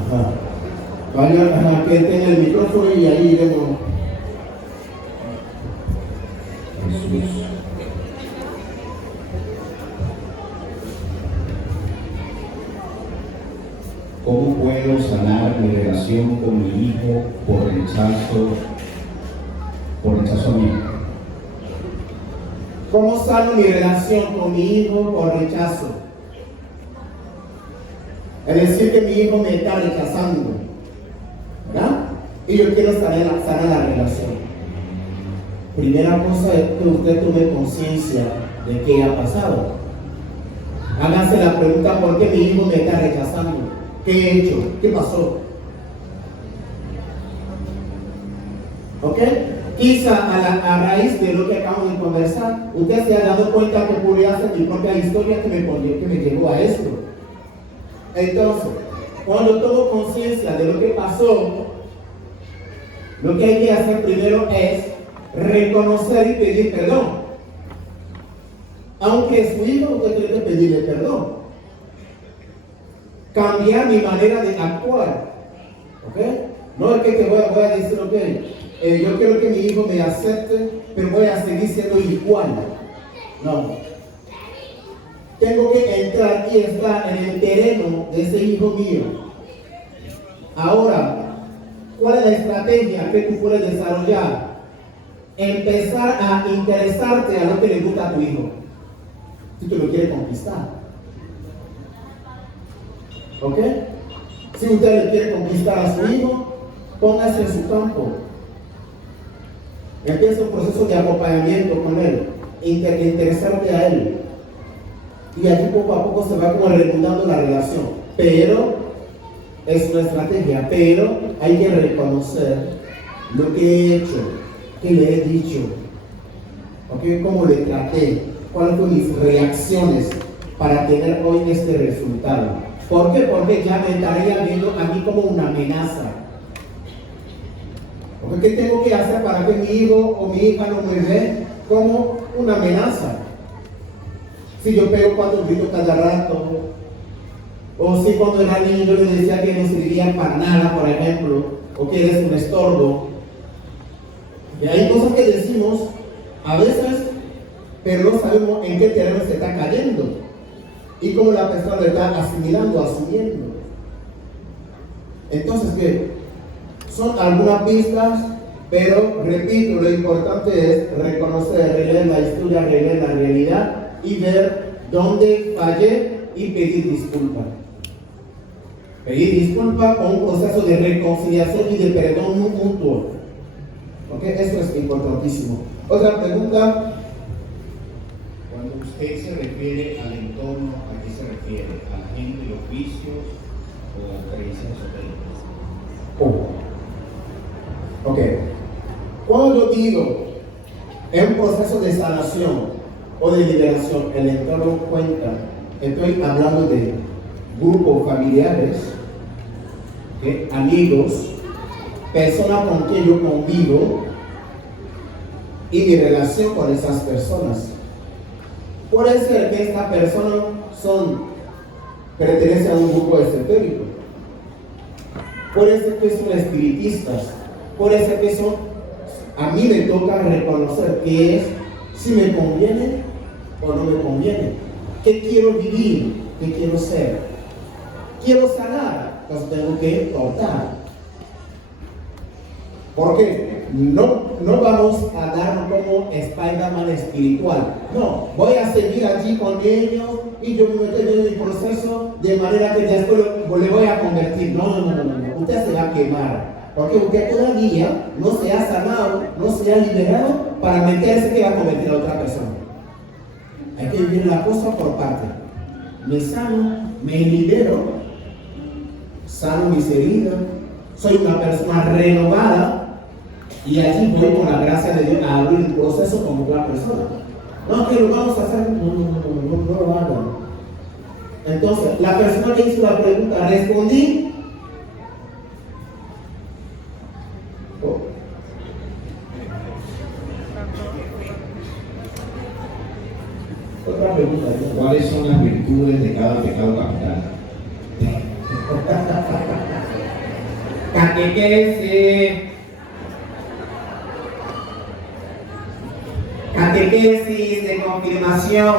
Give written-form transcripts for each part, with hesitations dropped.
Ajá. Vaya, que tenga el micrófono y ahí iremos. Jesús. ¿Cómo puedo sanar mi relación con mi hijo por rechazo a mí? ¿Cómo sano mi relación con mi hijo por rechazo? Es decir, que mi hijo me está rechazando, ¿verdad? Y yo quiero sanar la relación. Primera cosa es que usted tome conciencia de qué ha pasado. Hágase la pregunta: ¿por qué mi hijo me está rechazando? ¿Qué he hecho? ¿Qué pasó? ¿Ok? Quizá a raíz de lo que acabamos de conversar, usted se ha dado cuenta que podría ser mi propia historia que me llevó a esto. Entonces, cuando tomo conciencia de lo que pasó, lo que hay que hacer primero es reconocer y pedir perdón. Aunque es su hijo, usted tiene que pedirle perdón. Cambiar mi manera de actuar. ¿Ok? No es que te voy a decir, ok, yo quiero que mi hijo me acepte, pero voy a seguir siendo igual. No. Tengo que entrar y estar en el terreno de ese hijo mío. Ahora, ¿cuál es la estrategia que tú puedes desarrollar? Empezar a interesarte a lo que le gusta a tu hijo. Si tú lo quieres conquistar. ¿Ok? Si usted le quiere conquistar a su hijo, póngase en su campo. Empieza un proceso de acompañamiento con él, interesarte a él. Y allí poco a poco se va como redundando la relación. Pero es una estrategia, pero hay que reconocer lo que he hecho, que le he dicho, ¿okay? Cómo le traté, cuáles fueron mis reacciones para tener hoy este resultado. ¿Por qué? Porque ya me estaría viendo a mí como una amenaza. ¿Qué tengo que hacer para que mi hijo o mi hija no me vea como una amenaza? Si yo pego 4 gritos cada rato, o si cuando era niño yo le decía que no serviría para nada, por ejemplo, o que eres un estorbo. Y hay cosas que decimos a veces, pero no sabemos en qué terreno se está cayendo y cómo la persona lo está asimilando, asumiendo. Entonces, ¿qué? Son algunas pistas, pero repito, lo importante es reconocer, releer la historia, releer la realidad y ver dónde fallé y pedir disculpas. Pedir disculpas con un proceso de reconciliación y de perdón mutuo. ¿Ok? Eso es importantísimo. Otra pregunta. Cuando usted se refiere al entorno, ¿a qué se refiere? ¿A la gente, los vicios o a creencias esotéricas? Ok. Cuando yo digo en un proceso de sanación o de liberación, el entorno cuenta, estoy hablando de grupos familiares, ¿okay? Amigos, personas con quien yo convivo y mi relación con esas personas. Puede ser que estas personas pertenecen a un grupo esotérico, puede ser que son espiritistas, puede ser que a mí me toca reconocer qué es, si me conviene o no me conviene, qué quiero vivir, qué quiero ser. Quiero sanar, pues tengo que cortar. ¿Por qué? No vamos a darnos como Spider-Man espiritual. No, voy a seguir allí con ellos y yo me meto en el proceso de manera que después le voy a convertir. No. Usted se va a quemar. Porque usted todavía no se ha sanado, no se ha liberado para meterse que va a convertir a otra persona. Hay que vivir la cosa por parte. Me sano, me libero, sano mis heridas, soy una persona renovada y allí voy con la gracia de Dios a abrir el proceso como otra persona. No, que lo vamos a hacer, no lo hagan. Entonces, la persona que hizo la pregunta, respondí. Otra pregunta. ¿No? ¿Cuáles son las virtudes de cada pecado capital? Catequesis de confirmación.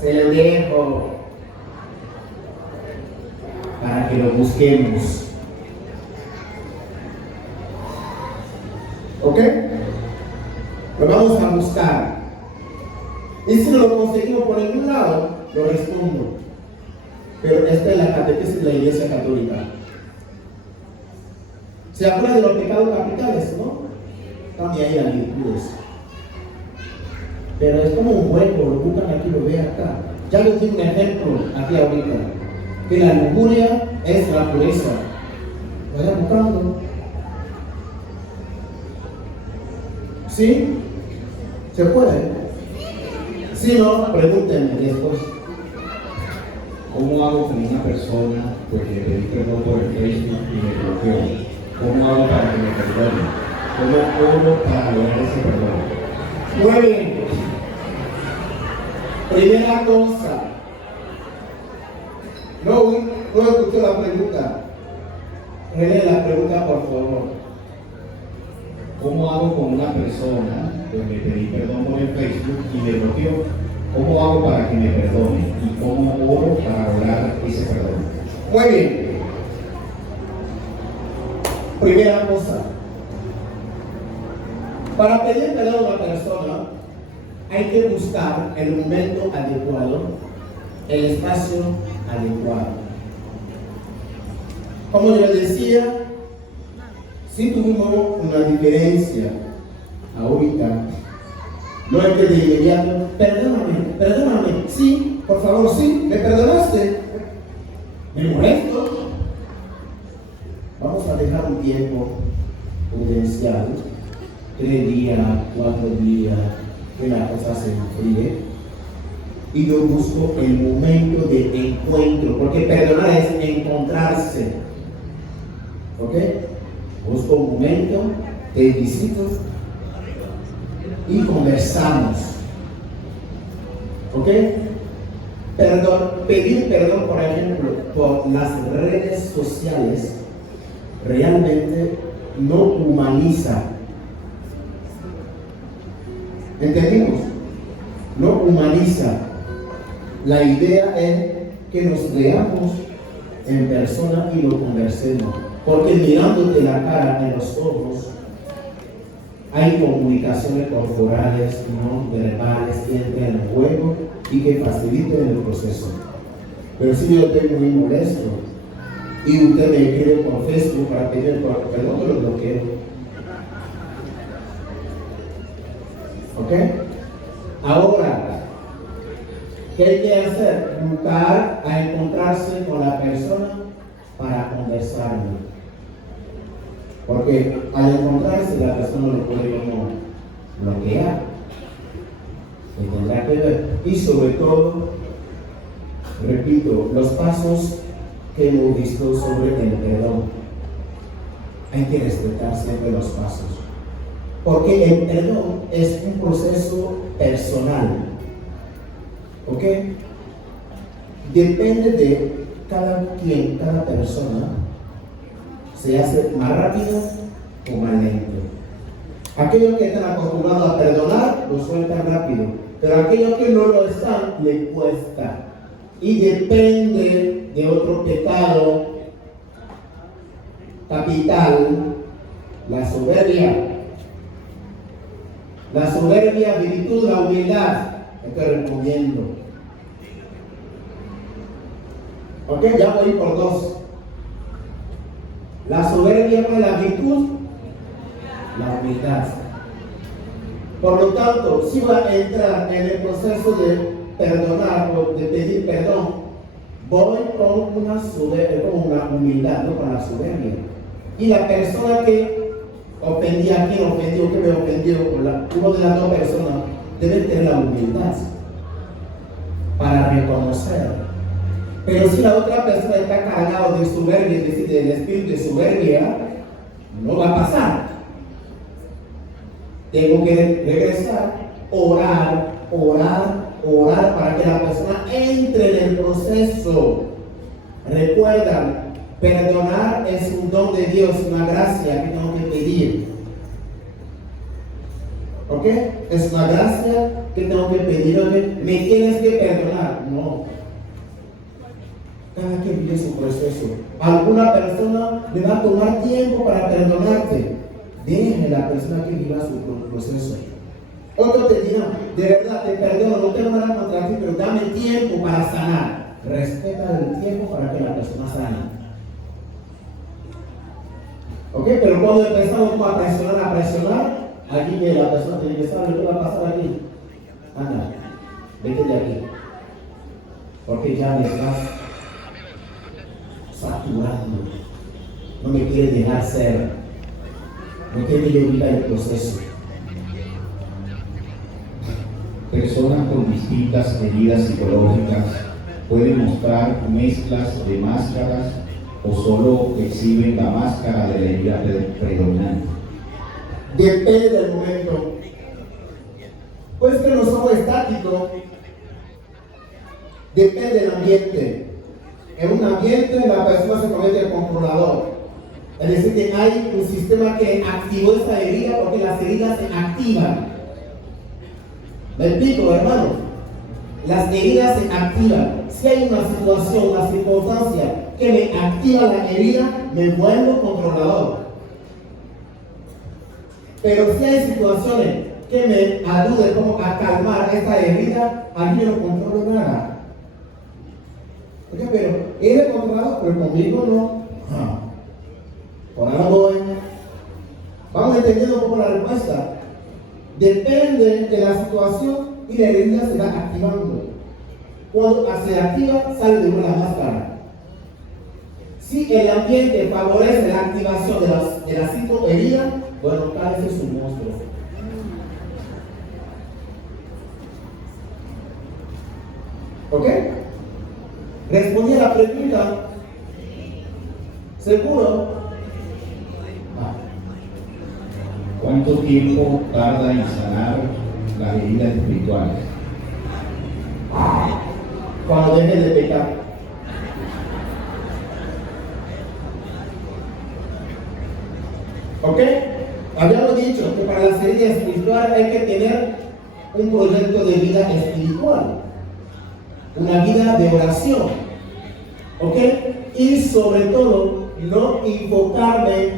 Se lo dejo para que lo busquemos. ¿Ok? Lo vamos a buscar. Y si no lo conseguimos por ningún lado, lo respondo. Pero esta es la catequesis de la Iglesia Católica. Se habla de los pecados capitales, ¿no? También hay las virtudes. Pero es como un hueco, lo buscan aquí, lo ven acá. Ya les di un ejemplo aquí ahorita. Que la lujuria es la pureza. Vayan buscando. ¿Sí? ¿Se puede? Si no, pregúntenme después. ¿Cómo hago con una persona porque le pedí perdón por el Facebook y me bloqueó? ¿Cómo hago para que me perdone? ¿Cómo oro para lograr ese perdón? Muy bien. Primera cosa. No escuché la pregunta. Relee la pregunta, por favor. ¿Cómo hago con una persona pues le pedí perdón por el Facebook y me bloqueó? ¿Cómo hago para que me perdone? ¿Y cómo oro para lograr ese perdón? Muy bien. Primera cosa. Para pedir perdón a una persona, hay que buscar el momento adecuado, el espacio adecuado. Como yo decía, si tuvimos una diferencia ahorita, no hay que de inmediato, perdóname, sí, por favor, sí, me perdonaste, me molesto. Vamos a dejar un tiempo prudencial, 3 días, 4 días, que la cosa se enfríe. Y yo busco el momento de encuentro, porque perdonar es encontrarse. ¿Ok? Busco un momento, te visito y conversamos. ¿Ok? Pedir perdón, por ejemplo, por las redes sociales realmente no humaniza. ¿Entendimos? No humaniza. La idea es que nos veamos en persona y lo conversemos. Porque mirándote la cara en los ojos, hay comunicaciones corporales, no verbales, que entran en juego y que facilitan el proceso. Pero si yo estoy muy molesto y usted me escribe por Facebook para pedir perdón, lo bloqueo. ¿Ok? Ahora, ¿qué hay que hacer? Buscar a encontrarse con la persona para conversarlo. Porque al encontrarse la persona lo puede como bloquear. Se tendrá que ver. Y sobre todo, repito, los pasos que hemos visto sobre el perdón. Hay que respetar siempre los pasos. Porque el perdón es un proceso personal. ¿Ok? Depende de cada quien, cada persona, se hace más rápido o más lento. Aquellos que están acostumbrados a perdonar, lo sueltan rápido. Pero aquellos que no lo están, les cuesta. Y depende de otro pecado capital, la soberbia. La soberbia, virtud, la humildad. Estoy recomiendo. Ok, ya voy por 2. La soberbia con la virtud, la humildad. Por lo tanto, si va a entrar en el proceso de perdonar o de pedir perdón, voy con una soberbia, con una humildad, no con la soberbia. Y la persona que ofendía, quien ofendió, que me ofendió, uno de las dos personas debe tener la humildad para reconocer. Pero si la otra persona está cargada de soberbia, es decir, del espíritu de soberbia, no va a pasar. Tengo que regresar, orar para que la persona entre en el proceso. Recuerda, perdonar es un don de Dios, una gracia que tengo que pedir. ¿Ok? Es una gracia que tengo que pedir. Oye, ¿me tienes que perdonar? No. Cada quien vive su proceso. Alguna persona le va a tomar tiempo para perdonarte. Deje a la persona que viva su proceso. Otro te dirá, de verdad te perdono, no tengo nada contra ti, pero dame tiempo para sanar. Respeta el tiempo para que la persona sane. ¿Ok? Pero cuando empezamos a presionar, aquí que la persona tiene que saber lo que va a pasar aquí. Anda, vete de aquí. Porque ya me estás saturando. No me quieres dejar ser. No quiere yo evitar el proceso. Personas con distintas heridas psicológicas pueden mostrar mezclas de máscaras o solo exhiben la máscara de la herida predominante. Depende del momento. Pues que no somos estáticos. Depende del ambiente. En un ambiente la persona se convierte en controlador. Es decir, que hay un sistema que activó esa herida porque las heridas se activan. ¿Me explico, hermano? Las heridas se activan. Si hay una situación, una circunstancia que me activa la herida, me vuelvo controlador. Pero si hay situaciones que me ayuden como a calmar esta herida, aquí yo no controlo nada. ¿Okay? Pero él es controlado, pero conmigo no. Por algo vamos entendiendo un poco la respuesta. Depende de la situación y la herida se va activando. Cuando se activa, sale de nuevo la máscara. Si el ambiente favorece la activación de la psicoherida, bueno, tal vez es un monstruo. ¿Ok? Respondí a la pregunta. ¿Seguro? ¿Cuánto tiempo tarda en sanar las heridas espirituales? Cuando dejes de pecar. ¿Ok? Habíamos dicho que para las heridas espirituales hay que tener un proyecto de vida espiritual, una vida de oración. ¿Ok? Y sobre todo, no enfocarme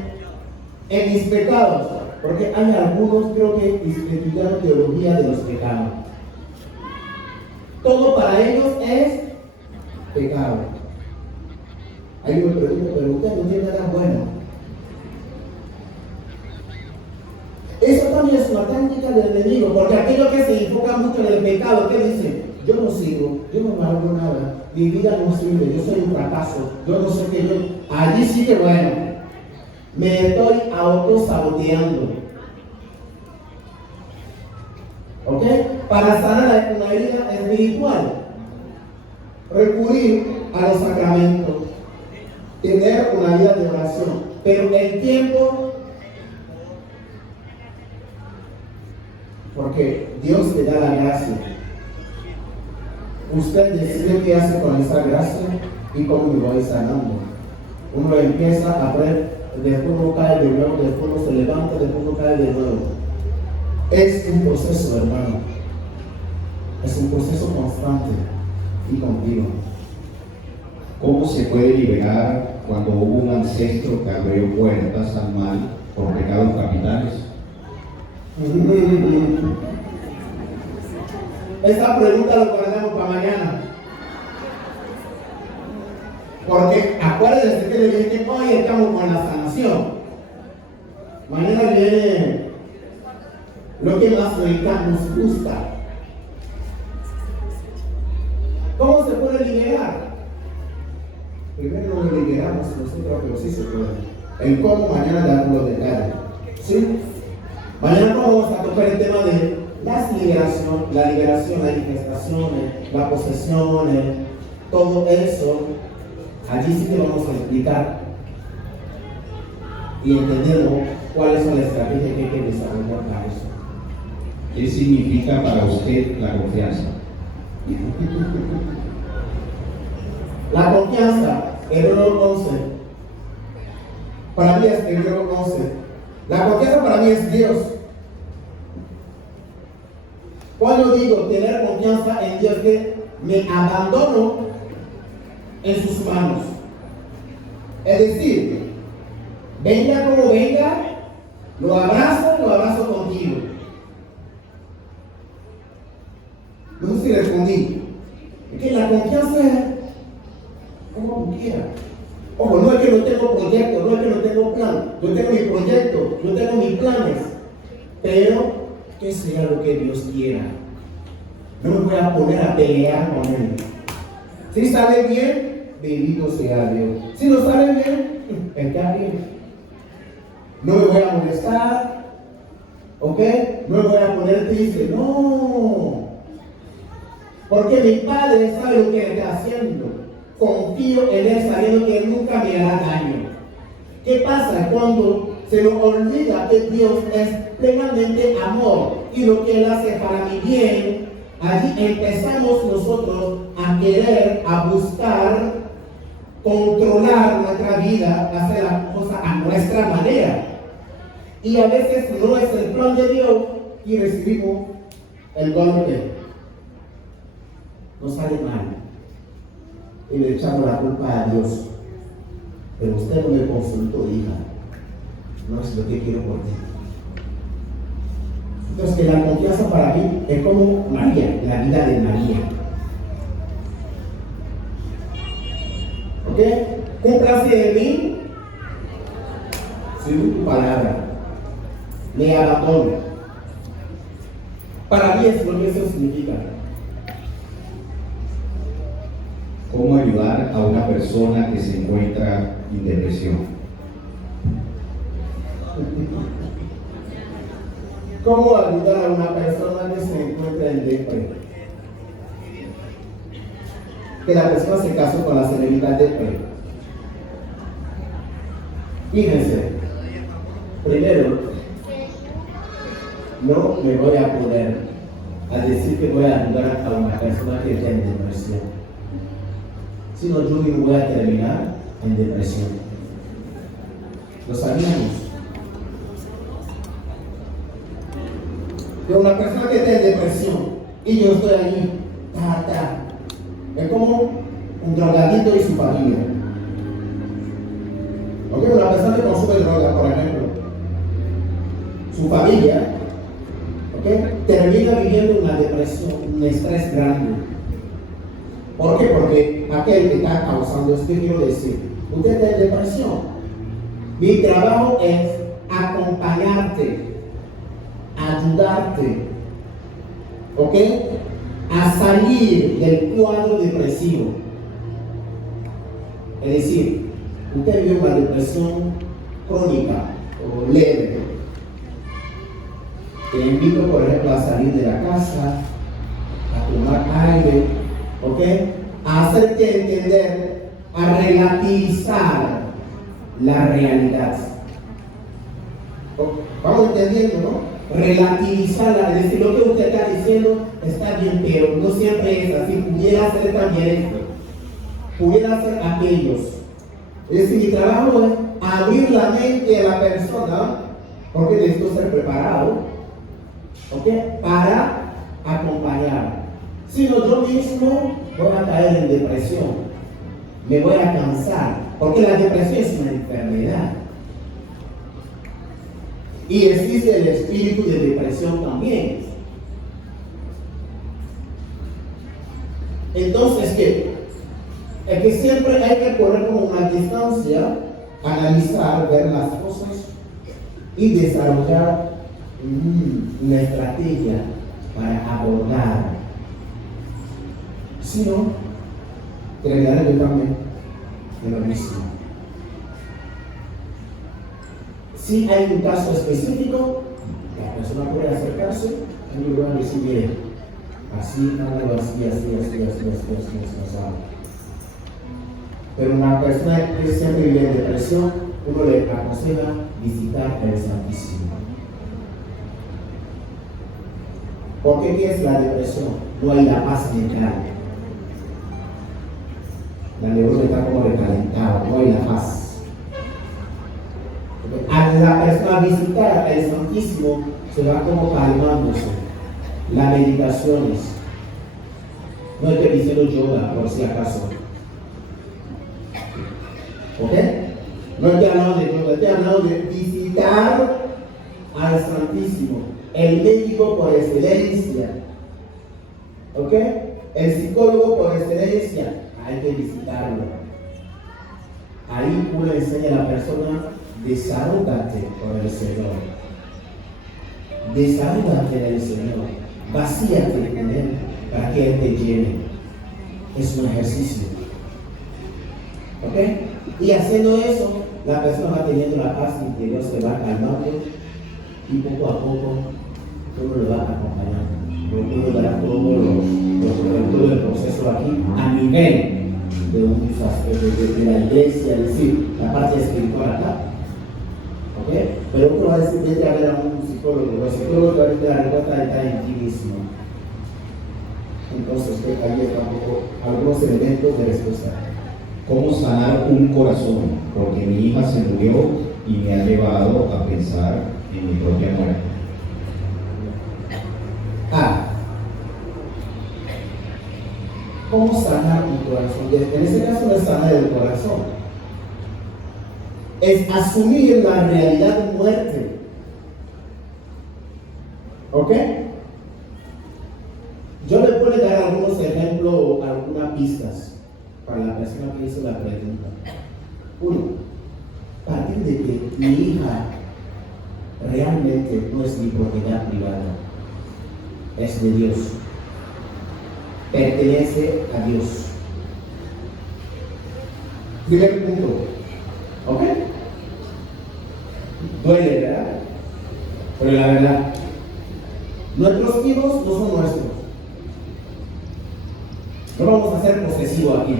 en mis pecados. Porque hay algunos, creo que estudiaron teología de los pecados. Todo para ellos es pecado. Ahí me pregunto, pero usted no tiene nada bueno. Eso también es una táctica del enemigo, porque aquellos que se enfocan mucho en el pecado, ¿qué dicen? Yo no sirvo, yo no valgo nada, mi vida no sirve, yo soy un fracaso, yo no sé qué yo. Allí sí que bueno. Me estoy autosaboteando. ¿Ok? Para sanar una herida espiritual, recurrir a los sacramentos, tener una vida de oración, pero el tiempo, porque Dios te da la gracia. Usted decide qué hace con esa gracia y cómo me voy sanando. Uno empieza a ver. Después uno cae de nuevo, después uno se levanta, después uno cae de nuevo. Es un proceso, hermano. Es un proceso constante y continuo. ¿Cómo se puede liberar cuando hubo un ancestro que abrió puertas al mal por pecados capitales? Esta pregunta la guardamos para mañana. Porque acuérdense que le dije, hoy estamos con la sanación. Mañana viene lo que más nos gusta. ¿Cómo se puede liberar? Primero lo liberamos nosotros, pero sí se puede. El cómo mañana damos los detalles. ¿Sí? Mañana vamos a tocar el tema de la liberación, las manifestaciones, las posesiones, todo eso. Allí sí que vamos a explicar y entendemos cuáles son las estrategias que hay que desarrollar para eso. ¿Qué significa para usted la confianza? La confianza, Hebreos 11. Para mí es Hebreos 11. La confianza para mí es Dios. Cuando digo tener confianza en Dios, que me abandono en sus manos. Es decir, venga como venga, lo abrazo contigo. No sé si respondí. Es que la confianza es como tú quieras. Ojo, no es que no tengo proyecto, no es que no tengo plan. Yo tengo mi proyecto, yo tengo mis planes. Pero, ¿qué será lo que Dios quiera? No me voy a poner a pelear con Él. Si sale bien, bendito sea Dios. Si no sale bien, está bien. No me voy a molestar, ¿ok? No me voy a poner triste, no. Porque mi Padre sabe lo que está haciendo. Confío en Él sabiendo que Él nunca me hará daño. ¿Qué pasa cuando se nos olvida que Dios es plenamente amor y lo que Él hace para mi bien? Allí empezamos nosotros a querer, a buscar, controlar nuestra vida, hacer las cosas a nuestra manera. Y a veces no es el plan de Dios y recibimos el golpe. Nos sale mal. Y le echamos la culpa a Dios. Pero usted no me consultó, hija. No es lo que quiero por ti. Entonces, que la confianza para mí es como María, la vida de María. ¿Ok? Cúmplase de mí según tu palabra. Me abandono. Para mí es lo que eso significa. ¿Cómo ayudar a una persona que se encuentra en depresión? ¿Cómo ayudar a una persona que se encuentra en depresión? Que la persona se casó con la celebridad depresión. Fíjense, primero, no me voy a poner a decir que voy a ayudar a una persona que está en depresión, sino yo mismo voy a terminar en depresión. ¿Lo sabíamos? Que una persona que está en depresión y yo estoy allí, es como un drogadito y su familia. ¿Ok? Una persona que consume droga, por ejemplo, su familia, ¿ok?, termina viviendo una depresión, un estrés grande. ¿Por qué? Porque aquel que está causando esto, quiero decir, usted está en depresión. Mi trabajo es acompañarte, ayudarte, ¿ok?, a salir del cuadro depresivo. Es decir, usted vive una depresión crónica o leve. Te invito, por ejemplo, a salir de la casa, a tomar aire, ¿ok?, a hacerte entender, a relativizar la realidad. Vamos entendiendo, ¿no? Relativizarla, es decir, lo que usted está diciendo está bien, pero no siempre es así. Pudiera hacer también esto, pudiera hacer aquellos. Es decir, mi trabajo es abrir la mente de la persona, porque necesito ser preparado, ¿ok?, para acompañar. Si no, yo mismo voy a caer en depresión, me voy a cansar, porque la depresión es una enfermedad. Y existe el espíritu de depresión también. Entonces, ¿qué? Es que siempre hay que correr como una distancia, analizar, ver las cosas y desarrollar una estrategia para abordar. Si no, terminaré también de lo mismo. Si hay un caso específico, la persona puede acercarse y me van a decir, mire, así, así. Pero una persona que siempre vive en depresión, uno le aconseja visitar el Santísimo. Porque ¿qué es la depresión? No hay la paz mental. La neurona está como recalentada, no hay la paz. A la persona visitar el Santísimo se va como calmándose. Las meditaciones. No estoy diciendo yoga, por si acaso. ¿Ok? No estoy hablando de yoga, estoy hablando de visitar al Santísimo, el médico por excelencia. ¿Ok? El psicólogo por excelencia. Hay que visitarlo. Ahí uno enseña a la persona, desahógate por el Señor. Desahógate del Señor. Vacíate en Él para que Él te llene. Es un ejercicio. ¿Ok? Y haciendo eso, la persona va teniendo la paz interior, se va calmando y poco a poco todo lo va acompañando. Uno dará todo el proceso aquí a nivel de la iglesia, es decir, la parte espiritual acá. ¿Ok? Pero uno va a decir, vete a ver a un psicólogo. Los psicólogos ahorita la respuesta está en ti mismo. Entonces, ahí está un poco algunos elementos de respuesta. ¿Cómo sanar un corazón? Porque mi hija se murió y me ha llevado a pensar en mi propia muerte. ¿Cómo sanar un corazón? En ese caso no es sanar el corazón. Es asumir la realidad de muerte. ¿Ok? Yo le puedo dar algunos ejemplos o algunas pistas para la persona que hizo la pregunta. Uno, partir de que mi hija realmente no es mi propiedad privada, es de Dios, pertenece a Dios. Primer punto, ¿ok? Duele, ¿verdad? Pero la verdad, nuestros hijos no son nuestros. No vamos a ser posesivos aquí.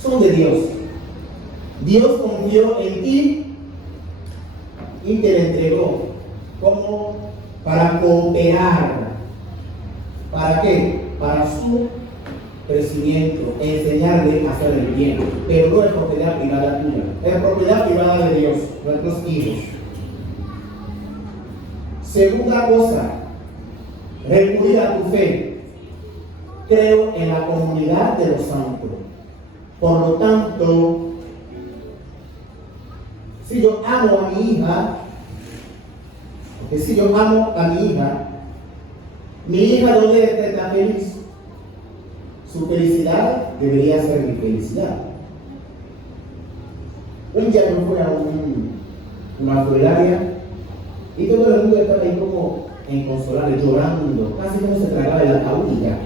Son de Dios. Dios confió en ti y te lo entregó como para cooperar. ¿Para qué? Para su crecimiento, enseñarle a hacer el bien. Pero no es propiedad privada tuya, es propiedad privada de Dios, nuestros hijos. Segunda cosa, recurrir a tu fe. Creo en la comunidad de los santos. Por lo tanto, si yo amo a mi hija, porque si yo amo a mi hija no debe estar feliz. Su felicidad debería ser mi felicidad. Un día yo fui a una funeraria y todo el mundo estaba ahí como inconsolable, llorando, casi como se tragaba el ataúd y ya.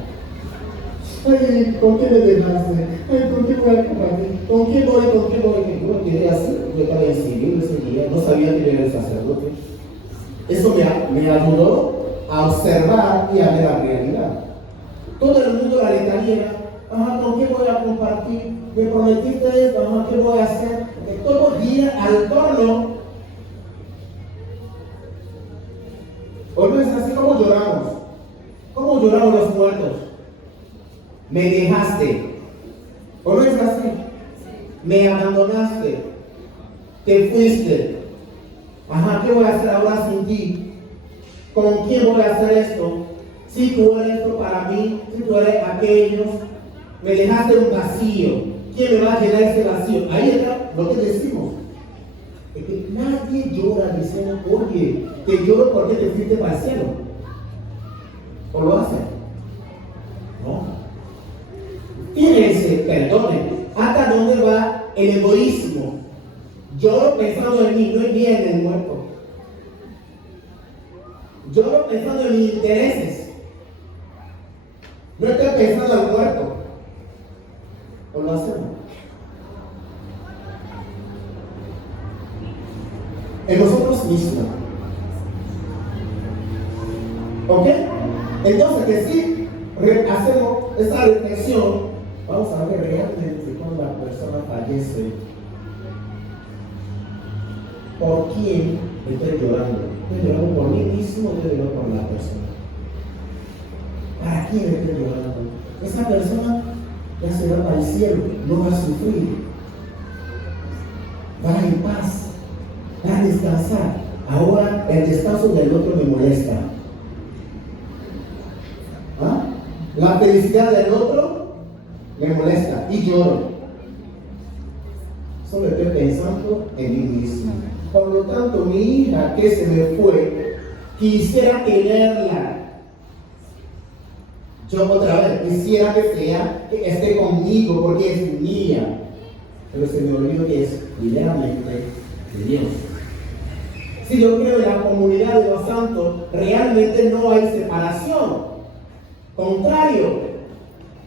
Ay, ¿con qué me dejaste? Ay, ¿con qué voy a compartir? ¿Con qué voy? Yo no quería hacer, yo estaba en civil ese día, no sabía que yo era el sacerdote. Eso me ayudó a observar y a ver la realidad. Todo el mundo la letanía, ¿con qué voy a compartir? Me prometiste esto, ¿qué voy a hacer? Porque todo día al torno. ¿O no es así como lloramos? ¿Cómo lloramos los muertos? Me dejaste. ¿O no es así? Me abandonaste. Te fuiste. ¿Qué voy a hacer ahora sin ti? ¿Con quién voy a hacer esto? Si tú eres esto para mí, si tú eres aquello, me dejaste un vacío. ¿Quién me va a llenar ese vacío? Ahí está lo que decimos. Es que nadie llora diciendo, oye, te lloro porque te fuiste para el cielo. ¿O lo hacen? No. Fíjense, perdone, ¿hasta dónde va el egoísmo? Lloro pensando en mí, no en mí, en el muerto. Lloro pensando en mis intereses. No estoy pensando al muerto. ¿O lo hacemos? En nosotros mismos. ¿Ok? Entonces, que si hacemos esa reflexión, vamos a ver realmente cuando la persona fallece, ¿por quién estoy llorando? ¿Estoy llorando por mí mismo o estoy llorando por la persona? ¿Para quién estoy llorando? Esa persona ya se va para el cielo, no va a sufrir, va en paz, va a descansar. Ahora el descanso del otro me molesta. ¿Ah? La felicidad del otro me molesta y lloro. Solo estoy pensando en mí mismo. Por lo tanto, mi hija que se me fue, quisiera tenerla. Yo otra vez quisiera que esté conmigo porque es mía. Pero se me olvidó que es primeramente de Dios. Si yo creo en la comunidad de los santos, realmente no hay separación. Contrario,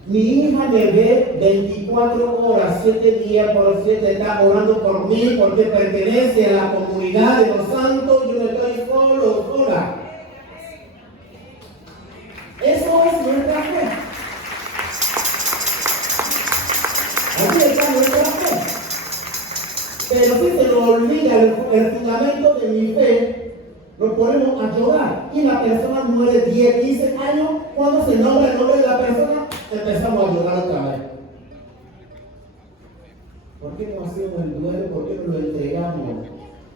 mi hija me ve 24 horas, 7 días por 7, está orando por mí porque pertenece a la comunidad de los santos. Yo no estoy sola. Eso es nuestra fe. Aquí está nuestra fe. Pero si se nos olvida el fundamento de mi fe, nos ponemos a llorar. Y la persona muere 10, 15 años. Cuando se nombra el nombre de la persona, empezamos a llorar otra vez. ¿Por qué no hacemos el duelo? ¿Por qué no lo entregamos?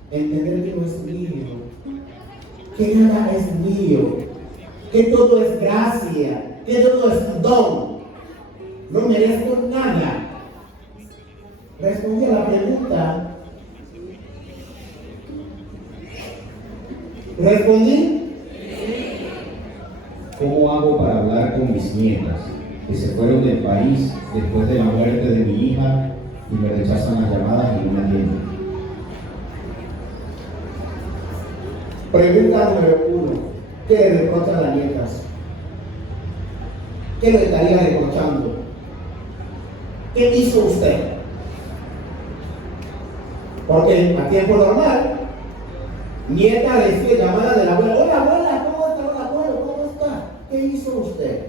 Entender que no es mío, que nada es mío, que todo es gracia, que todo es un don. No merezco nada. Respondí a la pregunta. ¿Respondí? ¿Cómo hago para hablar con mis nietas que se fueron del país después de la muerte de mi hija y me rechazan las llamadas y no me atienden? Pregunta número 1. ¿Qué le reprochan a las nietas? ¿Qué le estaría reprochando? ¿Qué hizo usted? Porque a tiempo normal, nieta recibe llamada de la abuela. Hola abuela, ¿cómo está? Hola abuelo, ¿cómo está? ¿Qué hizo usted?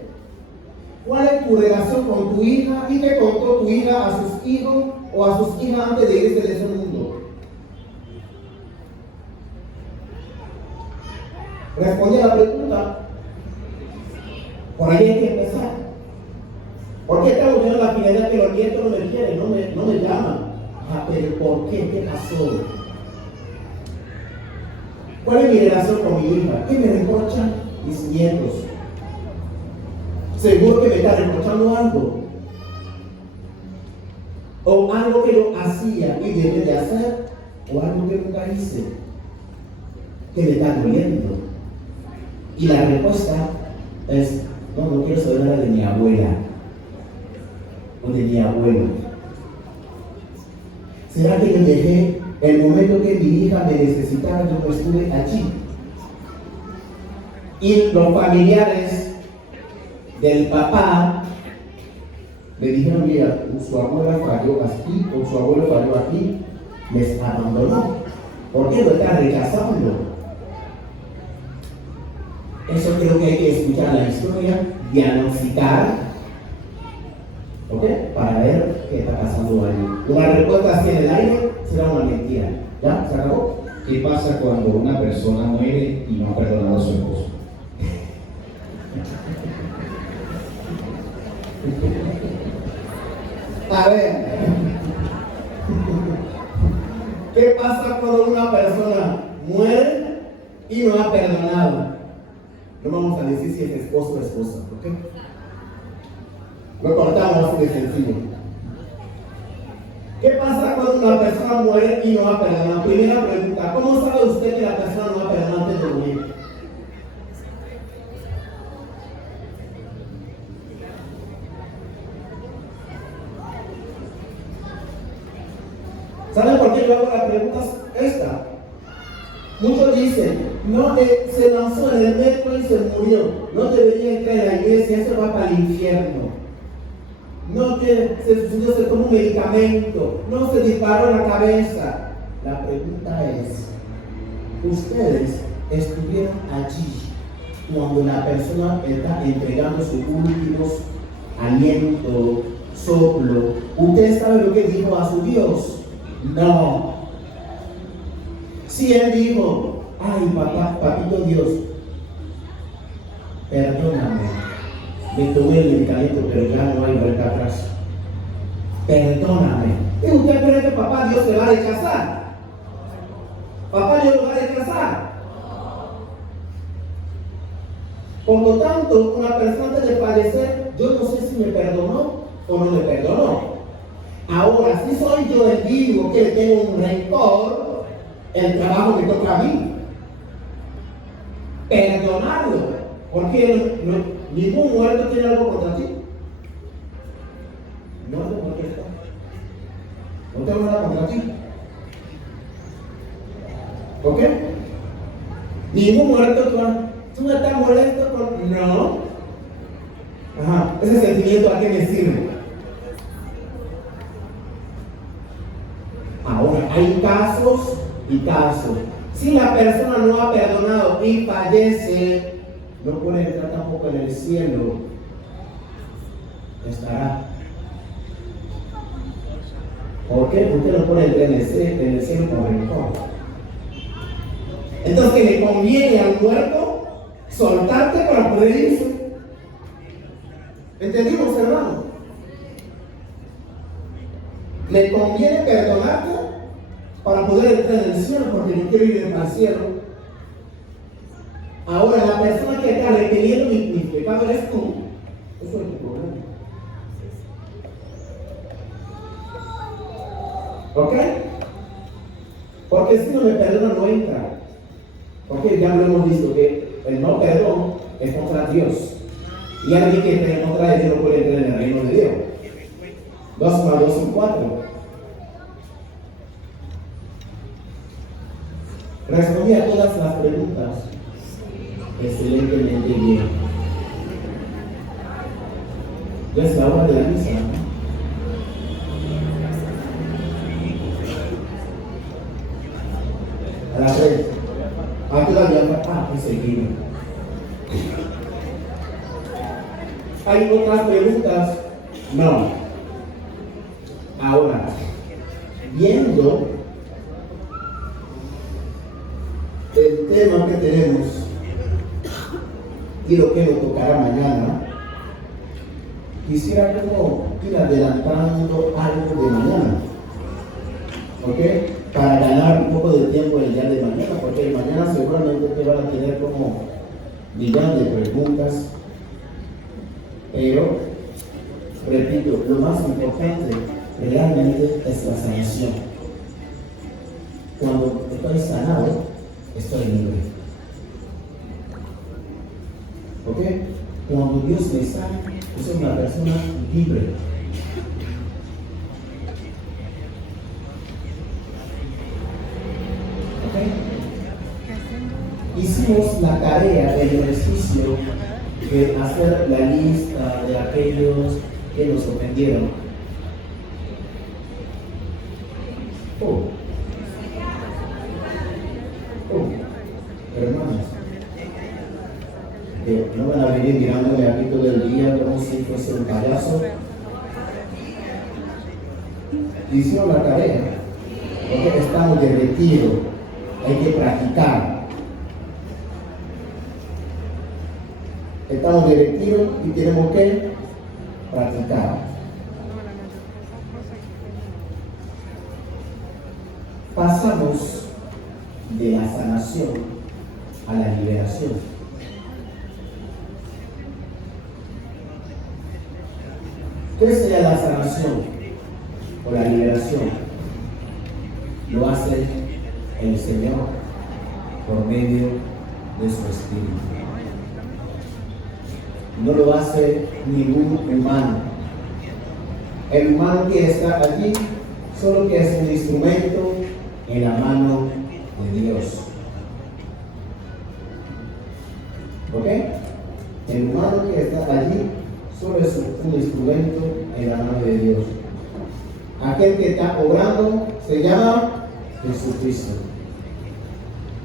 ¿Cuál es tu relación con tu hija? ¿Y qué contó tu hija a sus hijos o a sus hijas antes de irse de ese mundo? Responde a la pregunta. Por ahí hay que empezar. ¿Por qué estamos viendo la finalidad que los nietos no me quieren, no me llaman? Ah, pero ¿por qué? ¿Qué pasó? ¿Cuál es mi relación con mi hija? ¿Qué me reprochan mis nietos? Seguro que me está reprochando algo. O algo que yo hacía y dejé de hacer, o algo que nunca hice, que me está doliendo. Y la respuesta es, no quiero saber nada de mi abuela o de mi abuelo. ¿Será que yo dejé el momento que mi hija me necesitaba, yo no estuve allí? Y los familiares del papá le dijeron, mira, su abuela falló aquí, o su abuelo falló aquí, les abandonó. ¿Por qué lo está rechazando? Eso creo que hay que escuchar la historia, diagnosticar, ¿ok? Para ver qué está pasando ahí. Una respuesta así en el aire será una mentira. ¿Ya? ¿Se acabó? ¿Qué pasa cuando una persona muere y no ha perdonado a su esposo? A ver, ¿qué pasa cuando una persona muere y no ha perdonado? No vamos a decir si es esposo o esposa, ¿ok? Lo cortamos así de sencillo. ¿Qué pasa cuando una persona muere y no ha perdonado? Primera pregunta, ¿cómo sabe usted que la persona no ha perdonado antes de morir? ¿Saben por qué yo hago la pregunta esta? Muchos dicen, no, se lanzó en el metro y se murió. No debería entrar en la iglesia, eso va para el infierno. No, que se tomó un medicamento, no se disparó en la cabeza. La pregunta es, ¿ustedes estuvieron allí cuando la persona está entregando sus últimos aliento, soplo? ¿Usted sabe lo que dijo a su Dios? No. Si él dijo, ay papito Dios, perdóname, me tomé el medicamento, pero ya no hay vuelta atrás. Perdóname. ¿Y usted cree que papá Dios le va a rechazar? Papá Dios lo va a rechazar. Por lo tanto, una persona antes de fallecer, yo no sé si me perdonó o no me perdonó. Ahora, si soy yo el vivo que le tengo un rencor, el trabajo me toca a mí. Perdonarlo. Porque ningún muerto tiene algo contra ti. No te contesta. No tengo nada contra ti. ¿Ok? Ningún muerto, tú estás molesto con. No. Ajá. Ese sentimiento a qué me sirve. Ahora, hay casos y casos. Si la persona no ha perdonado y fallece, no puede entrar tampoco en el cielo. Estará. ¿Por qué? Porque no puede entrar en el cielo con rencor. Entonces, que le conviene al muerto soltarte para poder irse. ¿Entendimos, hermano? Le conviene perdonarte para poder entrar en el cielo, porque no quiere ir al cielo. Ahora, la persona que está reteniendo mi pecado eres tú. Eso es tu problema. ¿Ok? Porque si no me perdona, no entra. Porque ya lo hemos visto que el no perdón es contra Dios. Y alguien que está en contra de Dios no puede entrar en el reino de Dios. 2 más 2 son 4. Respondí a todas las preguntas excelentemente bien. Ya es la hora de la misa. A las 3. Seguimos. ¿Hay otras preguntas? No. Ahora, viendo el tema que tenemos y lo que nos tocará mañana, quisiera como ir adelantando algo de mañana, ¿ok? Para ganar un poco de tiempo el día de mañana, porque mañana seguramente te van a tener como millones de preguntas, pero repito, lo más importante realmente es la sanación. Cuando estoy sanado, estoy libre. ¿Ok? Cuando Dios me sana, yo soy una persona libre. Hicimos la tarea del ejercicio de hacer la lista de aquellos que nos ofendieron. Hermanos, no van a venir mirándole aquí todo el día como si fuese un payaso. Hicimos la tarea, porque estamos de retiro, hay que practicar. Estamos de retiro y tenemos que practicar. Pasamos de la sanación a la liberación. ¿Qué sería la sanación o la liberación? Lo hace el Señor por medio de su Espíritu. No lo hace ningún humano. El humano que está allí solo que es un instrumento en la mano de Dios. ¿Ok? El humano que está allí solo es un instrumento en la mano de Dios. Aquel que está obrando se llama Jesucristo.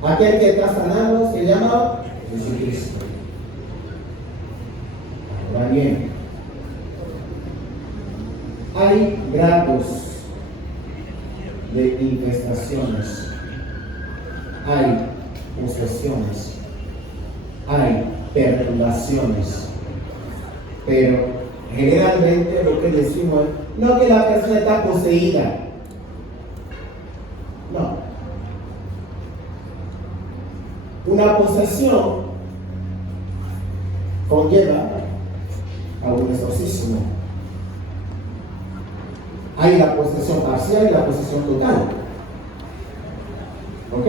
Aquel que está sanando se llama Jesucristo. Ahora bien, hay grados de infestaciones, hay posesiones, hay perturbaciones, Pero generalmente lo que decimos es, no que la persona está poseída. No. Una posesión conlleva a un exorcismo. Hay la posesión parcial y la posesión total. ¿Ok?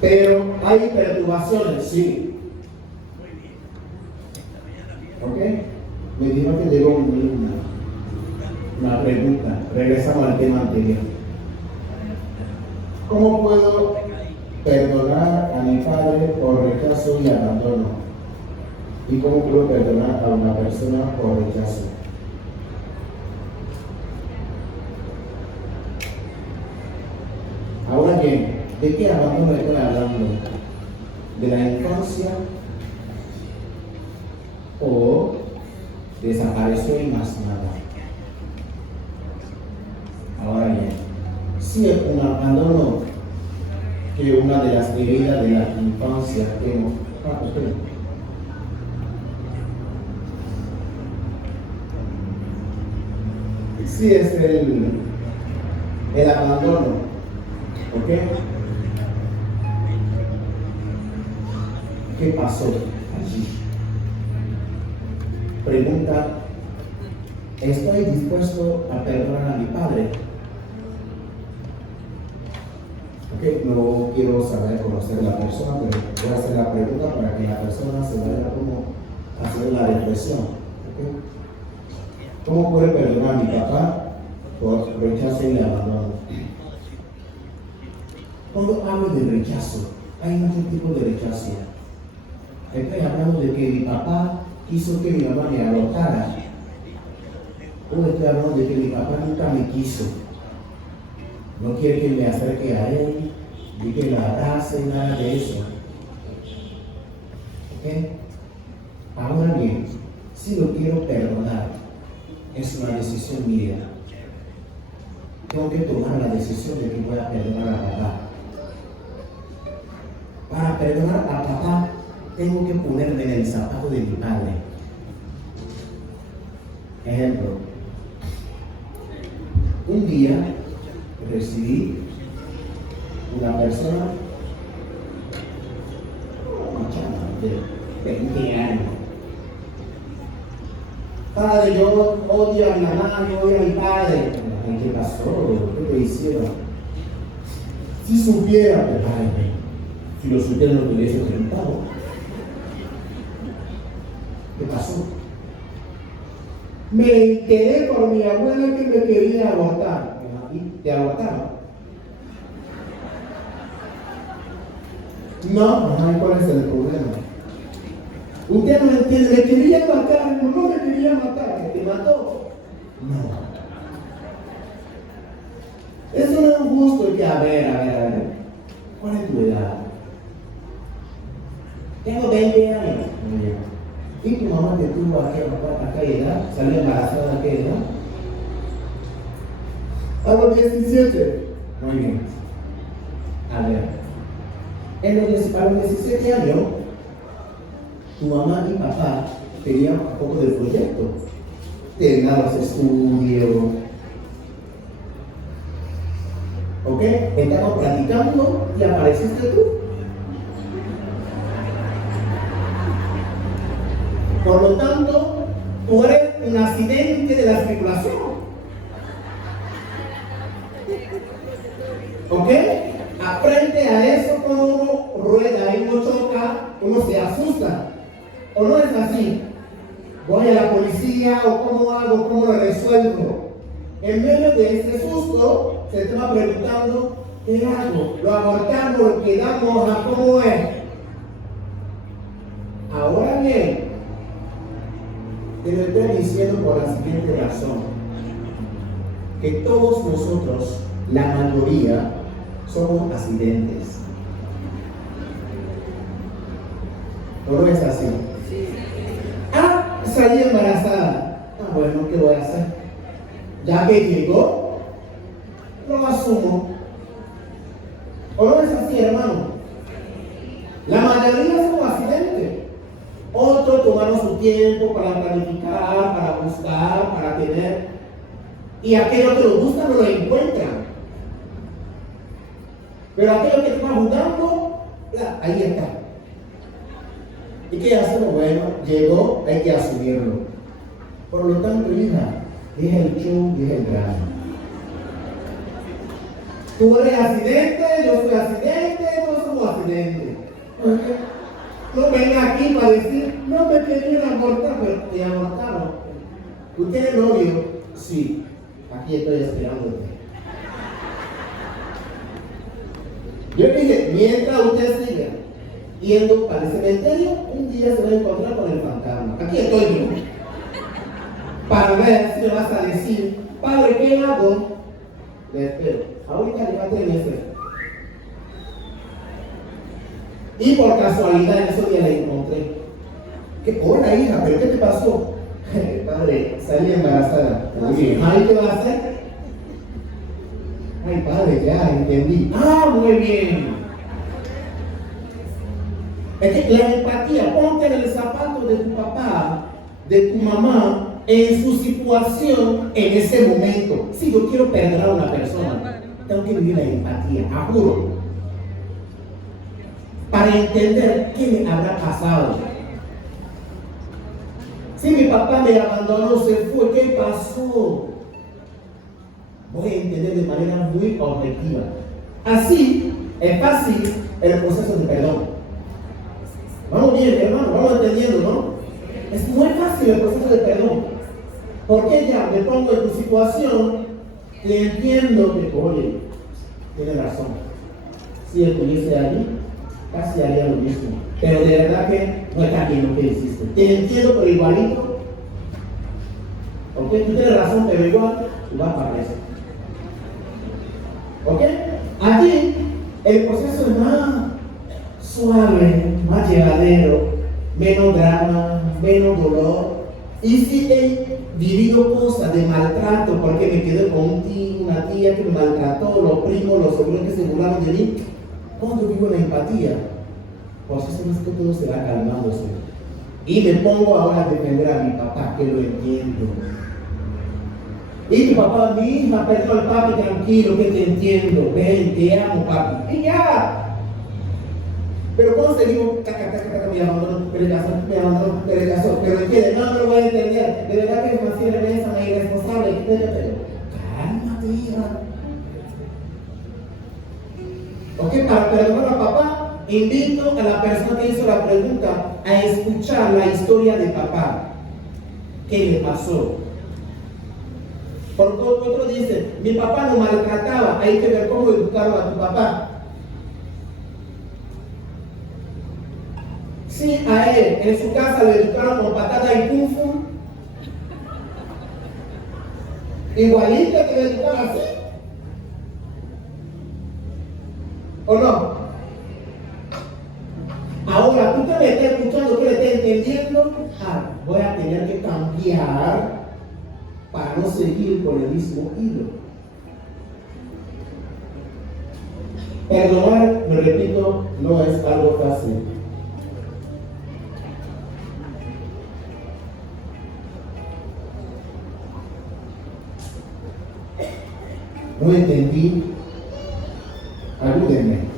Pero hay perturbaciones, sí. ¿Ok? Me dijo que llegó una pregunta. Regresamos al tema anterior. ¿Cómo puedo perdonar a mi padre por rechazo y abandono? ¿Y cómo puedo perdonar a una persona por rechazo? Ahora bien, ¿de qué abandono estoy hablando? ¿De la infancia? ¿O desapareció y más nada? Ahora bien, si es un abandono que una de las heridas de la infancia tengo. Si es el abandono, ¿ok? ¿Qué pasó allí? Pregunta, ¿estoy dispuesto a perdonar a mi padre? Ok, no quiero saber conocer a la persona, pero voy a hacer la pregunta para que la persona se vaya como hacer una reflexión. ¿Okay? ¿Cómo puede perdonar a mi papá por rechazo y abandono? Cuando hablo de rechazo, hay muchos tipos de rechazo. Estoy hablando de que mi papá quiso que mi mamá me adoptara. O estoy hablando de que mi papá nunca me quiso. No quiere que me acerque a él, ni que la abrace, nada de eso. ¿Ok? Ahora bien, si lo quiero perdonar, es una decisión mía. Tengo que tomar la decisión de que voy a perdonar a papá. Para perdonar a papá, tengo que ponerme en el zapato de mi padre. Ejemplo, un día recibí una persona, una chama de 20 años. Padre, yo odio a mi mamá, yo odio a mi padre. ¿Qué pasó? ¿Qué te hicieron? Si supiera, padre, si lo supiera no te hubiese preguntado. ¿Qué pasó? Me enteré por mi abuela que me quería abortar. ¿Y te abortaron? No, ¿cuál es el problema? Usted no entiende, me quería matar, no me quería matar, ¿te mató? No. Eso no es justo que, a ver. ¿Cuál es tu edad? Tengo 20 años. ¿Y tu mamá te tuvo a qué edad? ¿Salió embarazada a qué edad? A los 17. Muy bien. A ver. A los 17 años, tu mamá y papá tenían un poco de proyecto. Terminar los estudios. ¿Ok? Estamos platicando y apareciste tú. Por lo tanto, tú eres un accidente de la circulación. ¿Ok? Aprende a eso cuando uno rueda y uno choca, uno se asusta. ¿O no es así? Voy a la policía o cómo hago, cómo lo resuelvo. En medio de ese susto, se estaba preguntando, ¿qué hago? ¿Lo abortamos, lo quedamos a cómo es? Ahora bien, te lo estoy diciendo por la siguiente razón, que todos nosotros, la mayoría, somos accidentes. ¿O no es así? Salí embarazada. Bueno, ¿qué voy a hacer? Ya que llegó, lo asumo. ¿O no es así, hermano? La mayoría son accidentes. Otros tomaron su tiempo para planificar, para buscar, para tener. Y aquellos que lo buscan no lo encuentran. Pero aquello que está jugando, ahí está. ¿Y qué hacemos? Bueno, llegó, hay que asumirlo. Por lo tanto, hija, deja el show, deja el drama. Tú eres accidente, yo soy accidente, todos somos accidentes. No venga aquí para decir, no me querían abortar, pero te abortaron. ¿Tú tienes novio? Sí, aquí estoy esperándote. Yo dije, mientras usted siga yendo para el cementerio, un día se va a encontrar con el fantasma. Aquí estoy yo. Para ver si me vas a decir, padre, ¿qué hago? Le espero. Ahorita lleva 3 meses. Y por casualidad en esos días la encontré. ¿Qué? Hola hija, ¿pero qué te pasó? Padre, salí embarazada. Ay, ¿qué vas a hacer? Ay, padre, ya entendí. Ah, muy bien. Es que la empatía, ponte en el zapato de tu papá, de tu mamá, en su situación en ese momento. Si yo quiero perdonar a una persona, tengo que vivir la empatía, juro, para entender qué me habrá pasado. Si mi papá me abandonó, se fue, ¿qué pasó? Voy a entender de manera muy objetiva. Así es fácil el proceso de perdón. Vamos bien, hermano, vamos entendiendo, ¿no? Es muy fácil el proceso de perdón. Porque ya me pongo en tu situación y entiendo que, oye, tienes razón. Si estuviese allí, casi haría lo mismo. Pero de verdad que no está bien lo que hiciste. Te entiendo, pero igualito. Ok, tú tienes razón, pero igual, tú vas para eso. ¿Ok? Aquí el proceso es más suave, más llevadero, menos drama, menos dolor. Y si he vivido cosas de maltrato, porque me quedé con un tío, una tía que me maltrató, los primos, los sobrinos que se burlaron de mí, cuando vivo la empatía, pues eso es que todo se va calmándose. Y me pongo ahora a defender a mi papá, que lo entiendo. Y tu papá, mi hija, perdón, papi, tranquilo, que te entiendo. Ven, te amo, papi. Y ya. Pero cuando seguimos, me abandonó, me abandonó, pero entiende, no lo voy a entender. De verdad que me hacía vergüenza, me irresponsable. Pero, cálmate, hija. Ok, para perdonar a papá, invito a la persona que hizo la pregunta a escuchar la historia de papá. ¿Qué le pasó? Porque otro dice, mi papá lo maltrataba, hay que ver cómo educaron a tu papá. Sí, a él, en su casa lo educaron con patata y kung fu. Igualito que lo educaron así. ¿O no? Ahora, tú que me estás escuchando, que le estás entendiendo, voy a tener que cambiar para no seguir con el mismo hilo. Perdonar, me repito, no es algo fácil. No entendí. Ayúdenme.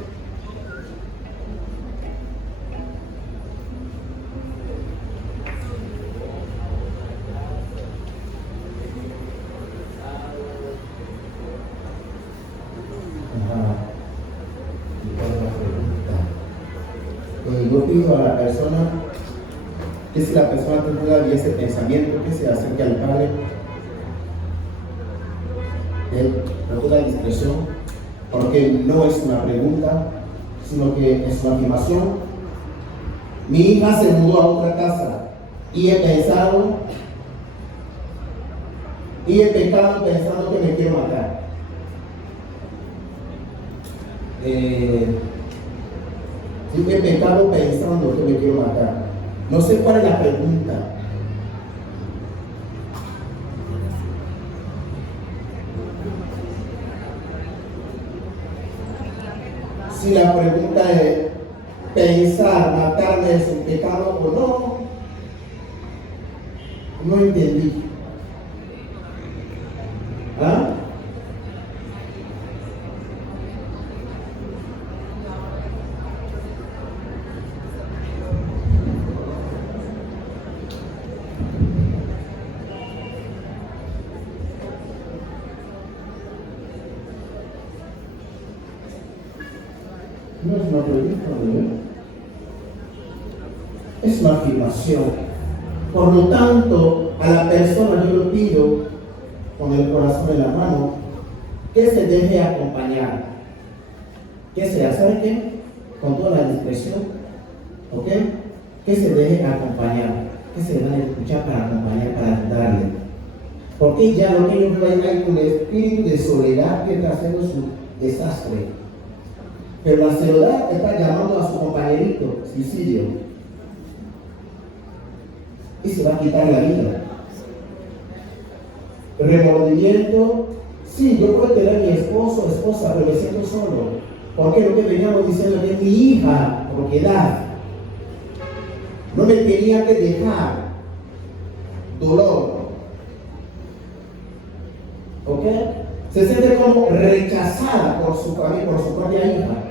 Yo pido a la persona que si la persona tiene todavía ese pensamiento, que se acerque al Padre, él con toda discreción, porque no es una pregunta, sino que es una afirmación. Mi hija se mudó a otra casa y he pecado pensando que me quiero matar. Yo he pecado pensando que me quiero matar. No sé cuál es la pregunta. Si la pregunta es pensar, matarme es un pecado o no, No entendí. ¿Ah? No es una pregunta, ¿verdad? Es una afirmación. Por lo tanto, a la persona yo le pido, con el corazón en la mano, que se deje acompañar. ¿Qué sea? ¿Sabe qué? Con toda la discreción, ¿ok? Que se deje acompañar, que se deje escuchar para acompañar, para ayudarle. Porque ya lo que yo veo hay un espíritu de soledad que está haciendo su desastre. Pero la soledad está llamando a su compañerito, suicidio. Y se va a quitar la vida. Remordimiento, sí, yo puedo tener mi esposo o esposa, pero me siento solo. Porque lo que veníamos diciendo es mi hija, propiedad. No me tenía que dejar. Dolor. ¿Ok? Se siente como rechazada por su familia, por su propia hija.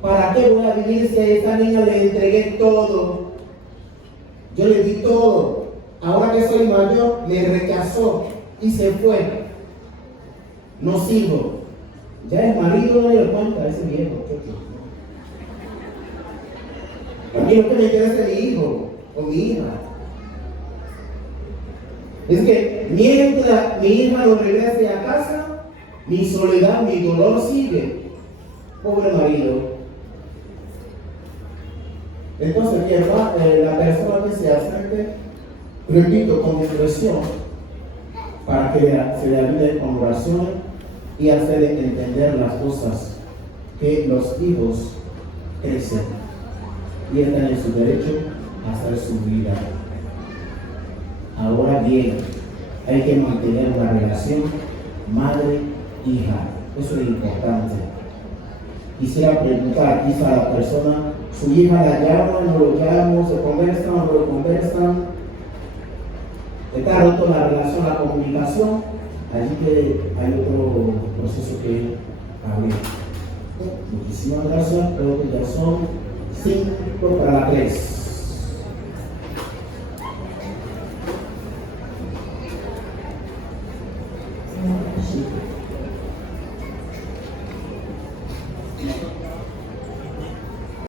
¿Para qué voy a vivir si a esta niña le entregué todo? Yo le di todo. Ahora que soy mayor, me rechazó y se fue. No sirvo. Ya el marido no le cuenta a ese viejo. A mí lo que me interesa es mi hijo o mi hija. Es que mientras mi hija no regrese a casa, mi soledad, mi dolor sigue. Pobre marido. Entonces, la persona que se acerque, repito, con discreción, para que se le ayude con oración y hacerle entender las cosas, que los hijos crecen y están en su derecho a hacer su vida. Ahora bien, hay que mantener una relación madre-hija. Eso es importante. Quisiera preguntar, quizá a la persona, su hija la llama, no lo llama, se conversan, no lo conversan. Está roto la relación, la comunicación. Allí que hay otro proceso que abrir. Muchísimas gracias. Creo que ya son 5 para las 3.